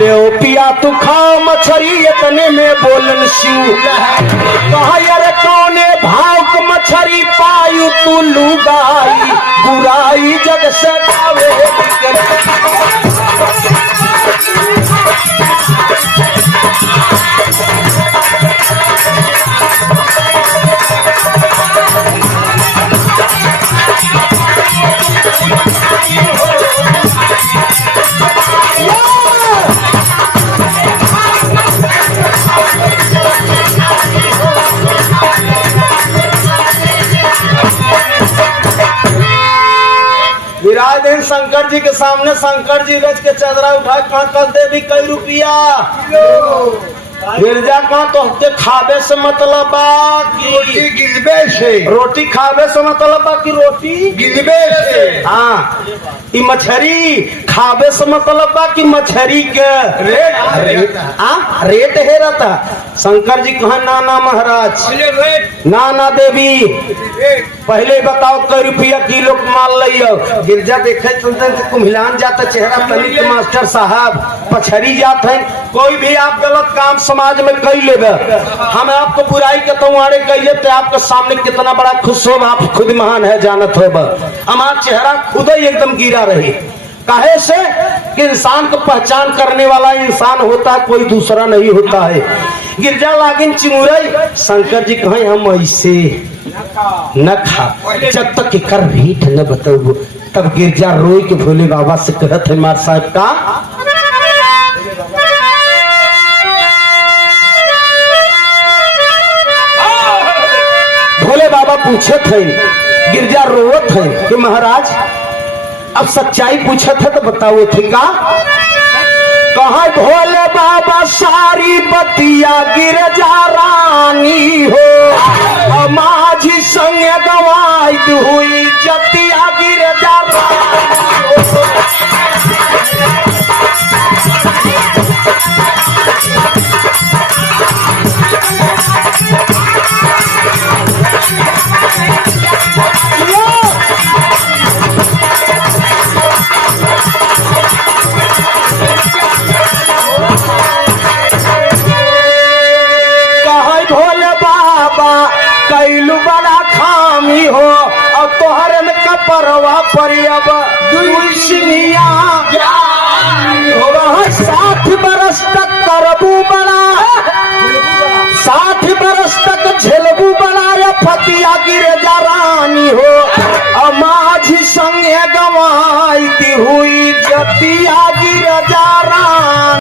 ले ओ पिया तू खा मछरी इतने में बोलन शिव कहा यार कौने भाव क मछरी पायु तू लुगाई बुराई जग से गावे दिन शंकर जी के सामने शंकर जी रच के चदरा उठा कहा कल दे भी कई रुपया गिरजा कहा तो हफ्ते खावे से मतलब रोटी गिनबे से रोटी खावे से मतलब की रोटी गिनबे से हाँ ई मछरी खावे से मतलब की मछरी के रेट रेट है रहता शंकर जी कहा ना ना महाराज ना ना देवी पहले बताओ कई रुपया किलो माल लियो गिरजा देखे कुम्हिलान जाता चेहरा तनी के मास्टर साहब पछरी जात है कोई भी आप गलत काम समाज में कई लेबे हम आपको बुराई के तुम्हारे कहिए तो आपके सामने कितना बड़ा खुश हो आप खुद महान है जानत हो हमारा चेहरा खुद ही एकदम गिरा रही काहे से कि इंसान को पहचान करने वाला इंसान होता है कोई दूसरा नहीं होता है गिरजा लागिन चिमुरई शंकर जी कहें हम ऐसे न खा जब तक कर भीठ न बताओ तब गिरजा रोई के भोले बाबा से कहत है मार साहब का भोले बाबा पूछे थे गिरजा रोवत है कि महाराज अब सच्चाई पूछे थे तो बताओ थे का कहा भोले बाबा सारी बतिया गिरजा रानी हो माझी संग गवाई हुई जतिया गिरजा रानी हो कैलू बड़ा खामी हो और तोहर में कपरवा पर अब दुश्मनिया हो